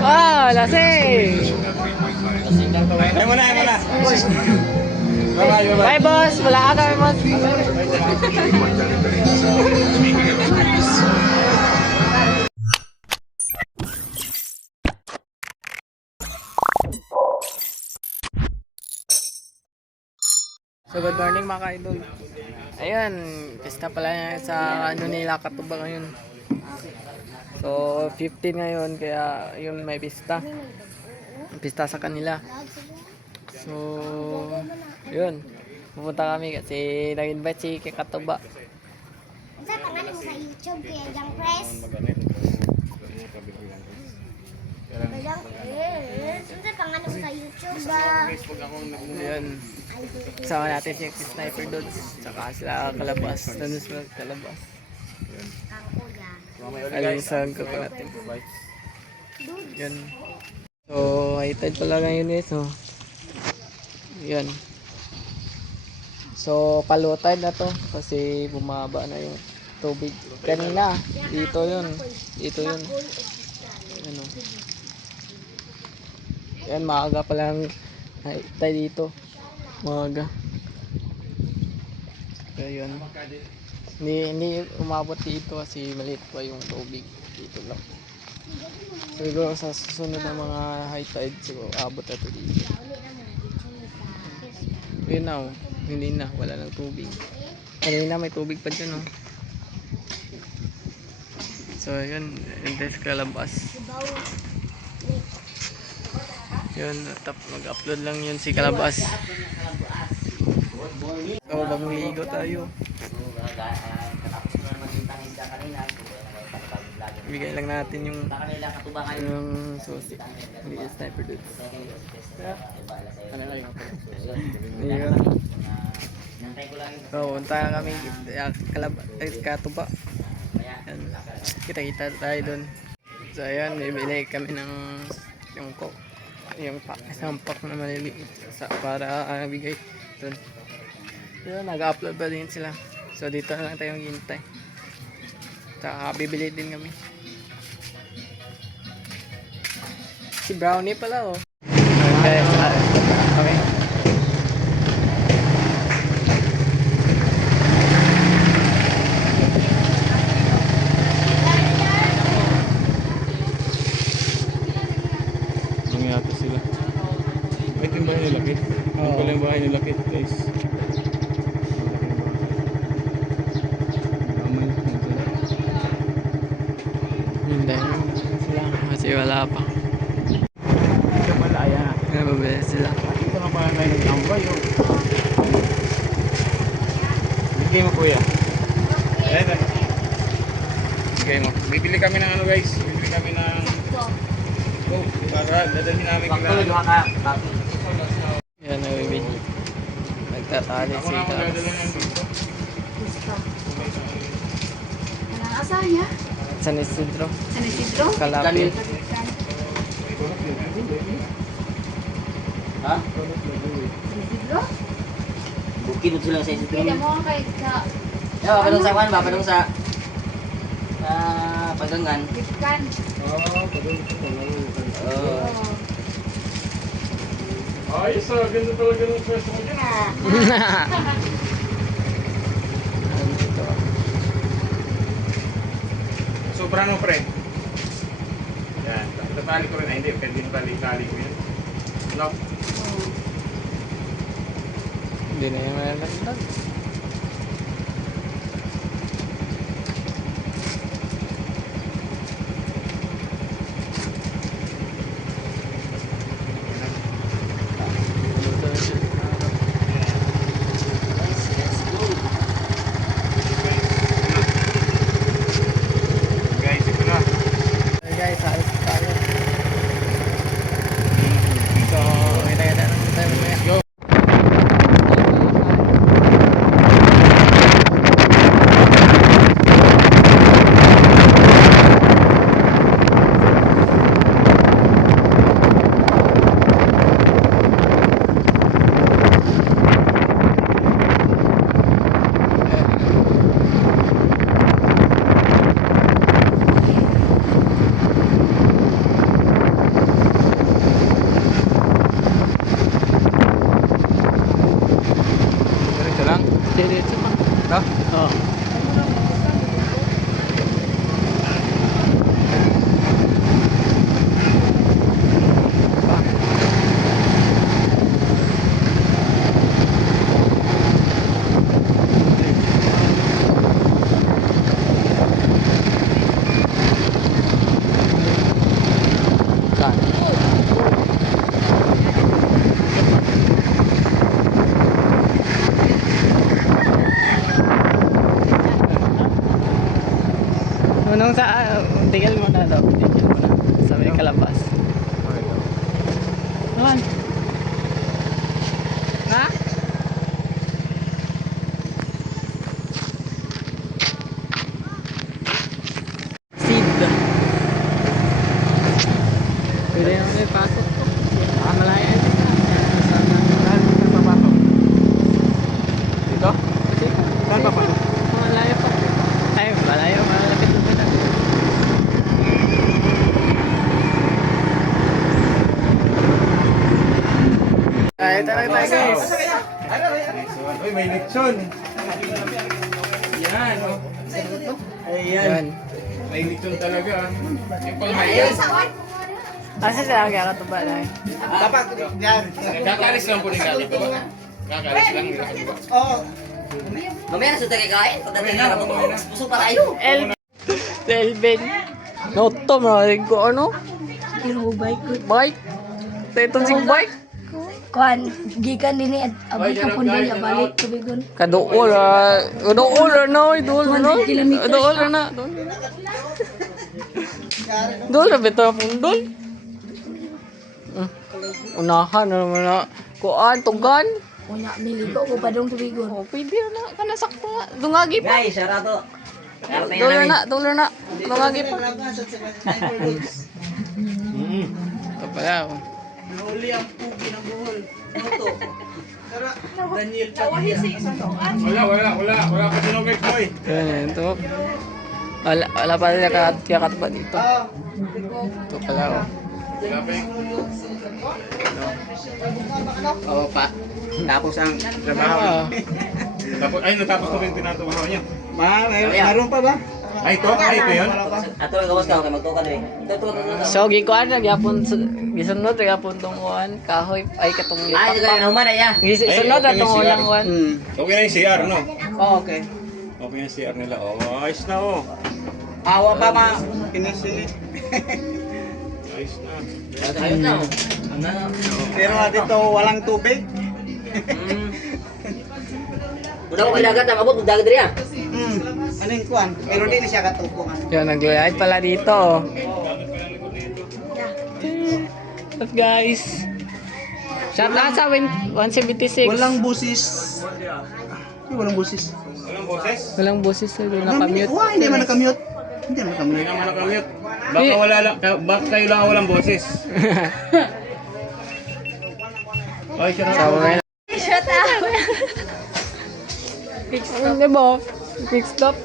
Wow, lasing! Ay mo na, ay mo na. Bye, boss! Wala ka kami, boss! So, good morning mga ka-idol. Ayun, pista pala sa ano nila Katuba ngayon. So, 15 ngayon, kaya yun may pista. Pista sa kanila. So, yun. Pupunta kami kasi nag-invite si Katuba. Sa pangalan mo sa YouTube kaya Jang Press. Sa pangalan mo sa YouTube ba? Yun. Kasama natin si Sniper Dogs. Tsaka sila Kalabas. Nandun sila Kalabas. Alisan ko pa natin. Yun. So, high tide pala ngayon eh. So, yun. So, palow tide na to. Kasi bumaba na yung tubig. Kanina, dito yun. Dito yun. Ano. Yan, maaga pa lang high tide dito. Maaga. So, yun. Hindi umabot dito kasi maliit pa yung tubig. Dito lang. So, siguro sa susunod ng mga high tide, siguro abot na ito dito. Yun na, oh. Hindi na, wala nang tubig. Kanina may tubig pa dyan, oh. So, yun. Yung test Kalabas. Yun, mag-upload lang yun si Kalabas. So, magligo tayo. Bigay lang natin yung susi. Hindi yung Sniper Dogs. Yun. So, punta kami Katuba. Kita-kita tayo dun. So, ayan, bibili kami ng yung isang pack na maliliit para bigay dun. Yun, nag-upload pa din sila. So, dito na lang tayo maghihintay. Saka bibili din kami. Si Brownie pala, oh. Okay, okay. Nangyata sila. Ito yung bahay nila, Kit. Ito pala yung bahay nila, Kit, guys. Hindi sila kasi wala pa. Ito pala, ayan. Nababaya sila. Ito nga pala tayo nag-ambay, oh. Bigay mo, kuya. Ayan, ano. Bigay mo. Bibili kami ng ano, guys. Bibili kami ng para dadalhin namin kila. Yan na, baby. Nagtatali Ako si na ako Kalabas. dadalhin ng dito. Anong asahan niya? San Isidro. San Isidro? Kalapil. Ha? San Isidro? Bukid mo sila sa isip Kaya mo ang kahit sa Ya, papadong sa kwan ba? Papadong sa Paggangan. Kitkan. Oh. Ay, so ganda talaga ng pwesto mo dyan, ah. Dito. Sobrang mo, pre. Yan. Tatali ko rin. Ay, hindi. Pwede tali ko yun. Lock. Hindi na yung malalagdag. Guys, ito na. Okay guys, alis tayo. So, kita-kita lang tayo mamaya. Go. Doon sa, tigil mo na daw. Tigil mo na. Sa may kalabas. Naman. Ha? Seed. Pwede naman may pasok to. Malaya ito. Saan papasok? Dito? Saan papasok? Malaya pa. Ay, malaya. Malapit na kita. Ay, tara tayo guys. Uy, may lechon. Yan, oh. Ayan. May lechon talaga. Yung panghayan. Asa sila ang kakatuba na eh? Kakalis lang po ni Kali ko. Kakalis lang nila ko. Mamaya na sa tagay kain. Pagdating na ako, puso pa tayo. Elvin. Noto, maraming ko ano? bike ko. Bike? Ito si bike? Kuan, gikan din at abot ang pundol ya balik tubigon. Kaduol ah. Kaduol na. Kaduol na. Kaduol na. Kaduol na. Beto na pundol. Unahan na naman na. Kuan, tugan. Unya niligo ko pa dong tubigon. Oh, pwede na. Kanasakto nga. Dungagi pa. Guys, shout out to. Tulo na. Tulo na. Dungagi pa. Ito pala. Oh. Wala pa sinugay ko eh. Yan, ito. Wala pa rin kakat ba dito? Ito pala, oh. Wala pa yung Oo pa. Tapos ang Ah. tapos, ay, natapos ko rin tinatawahan niyo. meron pa ba? Ay, ito yun. Ato ang gawas ka, kay magtukad eh. Ito. So, gikuan na, gyapon, gisunod, gyapon tong kuan, kahoy, ay katong Ay, lipak. na human ay ya. Gisunod na okay, tong CR. ulang kuan. Okay na yung CR, no? Oh, okay. Okay na yung CR nila. Oh, ayos na, oh. Awa pa ma. Ayos na. Ayun na. Pero dito walang tubig. Wala ko dagat na mabot, dagat diri ah. Ano yung kuwan? Pero di na siya katupungan. Yan, nag-light pala dito. Oh. What's guys? Shout out sa 176. Walang busis. Ay, walang busis. Walang boses? Walang boses sa nakamute. Wah, hindi man nakamute. Hindi man Hindi nakamute. naman nakamute. Baka wala lang, baka kayo lang walang boses. Ay, siya So, na. Shut up. Hindi ba? Quick stop.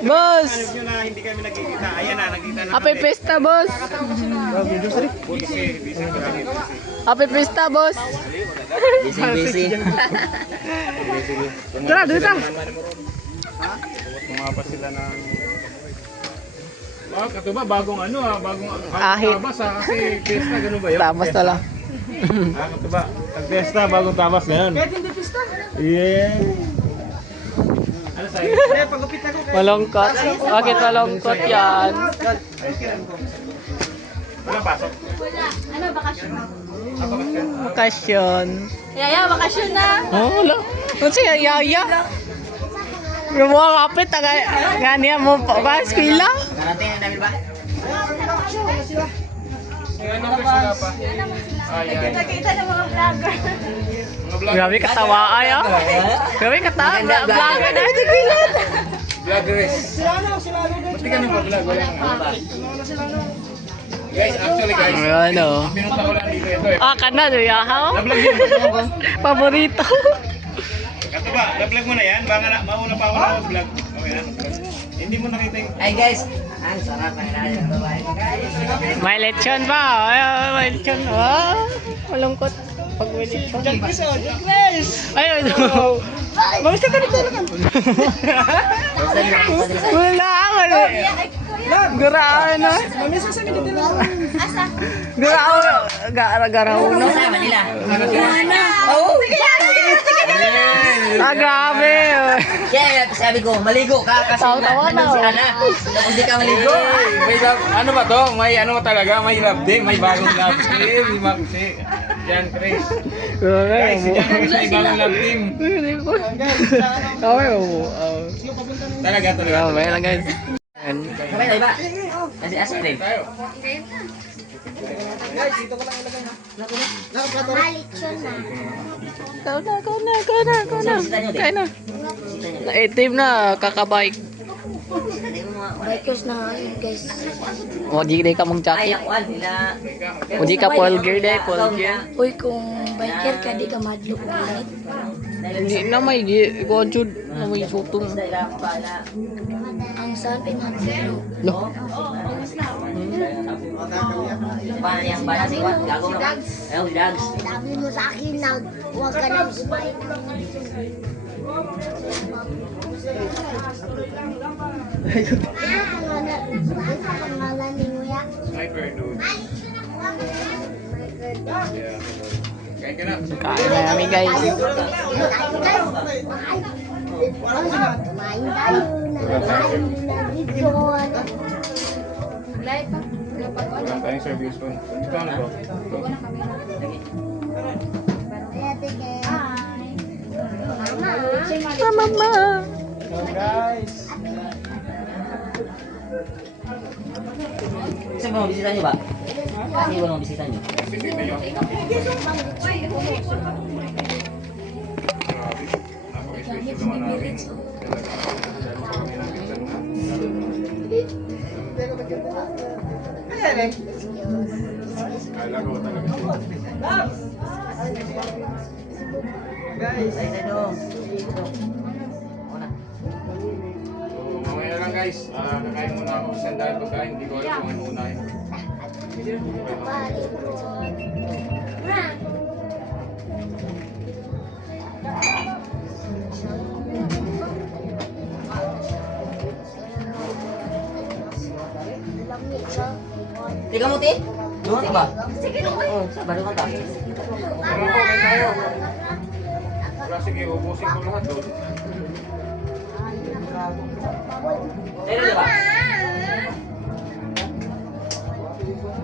Boss! Nyo na hindi kami nagkikita. Ayan na, nagkita na Happy Pista, boss! Busy. Happy Pista, boss! Busy. Tara, dito! Kumapa sila ng... Ito ba, bagong ano bagong Ahit. tabas kasi pesta, ganun ba yun? Tamas na lang. Ito ba, pesta, bagong tabas, ganun. Kahit hindi pesta? Yeah. Ano sa'yo? Malungkot. Bakit malungkot yan? Walang pasok. Ano bakasyon? Bakasyon. Yaya, bakasyon na. Oh, wala. Ano siya, yaya? Yung mga kapit, nga niya mo pa ba, eskwila? Karating na namin ba? Ano ba sila pa? Ayan. Nakita ng mga vlogger. Mga vlog. Grabe katawaan ah. Grabe katawaan. Vlogger na. Vloggers. Ba't di ka nag-vlog? Wala nga. Guys, actually guys, Ano? pinunta ko lang dito ito eh. Ah, kana do yahaw. Na-vlog yun. Paborito. Ito ba, na-vlog mo na yan? Baka na, mauna pa ako na mag-vlog. Okay na, vlog. Hindi mo nakita yung... Ay guys, ang sarap ang inaayos ng babae. May lechon pa. Ay, may lechon. Ah, malungkot. Pag may lechon. Ay, ano? Basta ka nito lang. Wala. Wala. Garaan na. Garaan na. Sa Manila. Ah, grabe. Kaya sabi ko, maligo ka kasi Tawa-tawa na, nandun si oh. Ana. Tapos di ka maligo. May love, ano ba to? May ano talaga, may love day, may bagong love team, may bagong si Jan Chris. Guys, si Jan Chris may bagong love team. Okay, Talaga, talaga. Oh, may lang guys. Ayan. Kamay na iba. Kasi ice cream. Tayo. Ikaw na. Sita nyo, Kain na. Sita nyo. Itim na, kakabike. Hindi mo mga... Bikers na ngayon guys. O, di ka mong Ay, jacket. ako nila. O, di ka full gear de, full gear. Uy, kung biker ka, di ka madlo kung init. Hindi na may ikaw jud na may sutong. Ang saan pinadlo. Lo. Paano niyang bala si Iwan? Gago na ba? Ayaw, si Dags. Sabi mo sa akin na huwag ka nang smile. Pangalan ni Nguya. Sniper, dude. Yeah. Kain ka na. Kain na kami guys. Kumain tayo. Nagkain na dito. Wala tayong service phone. Ito ano ba? Mama. Gusto mo bisita nyo ba? Kasi iwan mo bisita nyo. Napaka-special naman namin. Kala ko talaga. Ay, dong. So, mamaya lang guys. Kakain muna ako sa dahil pagkain. Hindi ko alam kung ano unahin. Tiga mo, Ti? Doon ka ba? Oo, sa balo ka ta. Wala, sige, ubusin ko lahat doon. Pero di ba?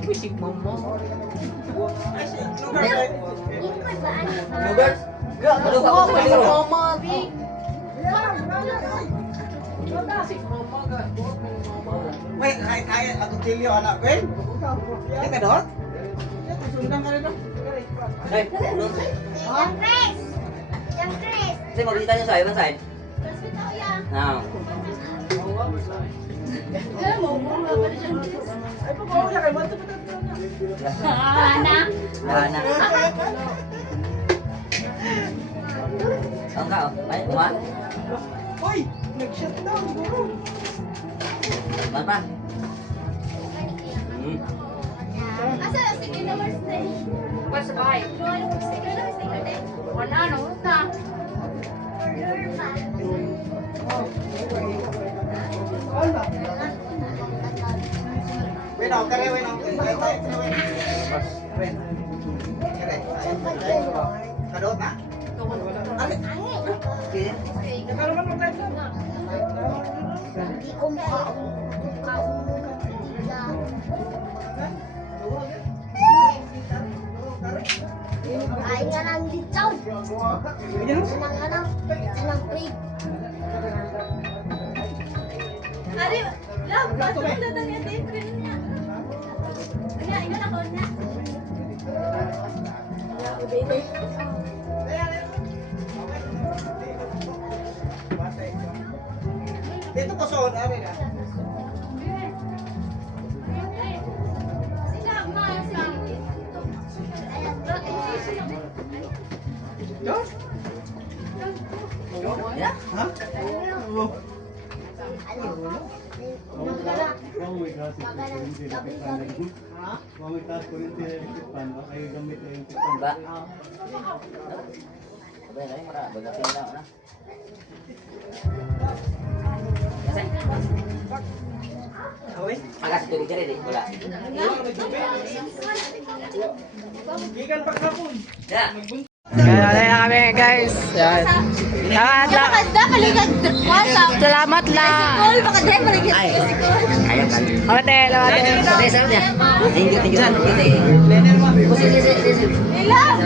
Wisik mama. Robert? Ano ka? Mama, di. Wait, ay, ako tilyo anak ko eh. Hindi ka doon? Sundan ka rin Ay, doon. Kasi magbisita nyo sa ibang side. Ah. Wala na. Saan ka? Ay, buwan? Hoy, nag-shut down, bro. Buwan pa? Wait, ako kare, wait, ako kare. Kadot na? Sige. Hindi ko ay nga nang litsaw. Sinang ano? Sinang pig. Ari, love, pasok mo na lang yung friend niya. Kaya, ingat ako niya. Dito ko sa ari na. Sila, ma, sila. Yeah? Ha? Oh. Ba? Abay, ay, mara. Bagating lang, na. Kasi? Agak sa tubig ka rin, eh. Wala. Gikan pagkapon. Yeah. Kaya na kami guys. Yan. Salamat lang. Maganda, maligag. WhatsApp. Salamat lang. Call, maganda, maligag. Ayaw ka. Amate, lamate. Patay, sarap niya. Thank you, thank you. Sige, sige, sige. Nila!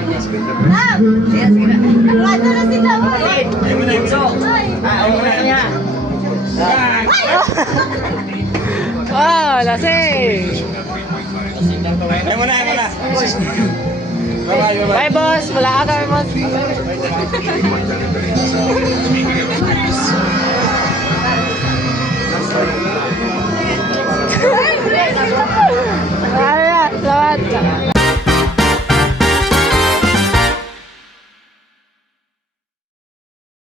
Love! Ang ato na sila mo. So, Ay! okay na niya. Wow, lasing! Ay mo na, ay mo na. Bye-bye, bye-bye. Bye, boss! Wala ka kami, boss!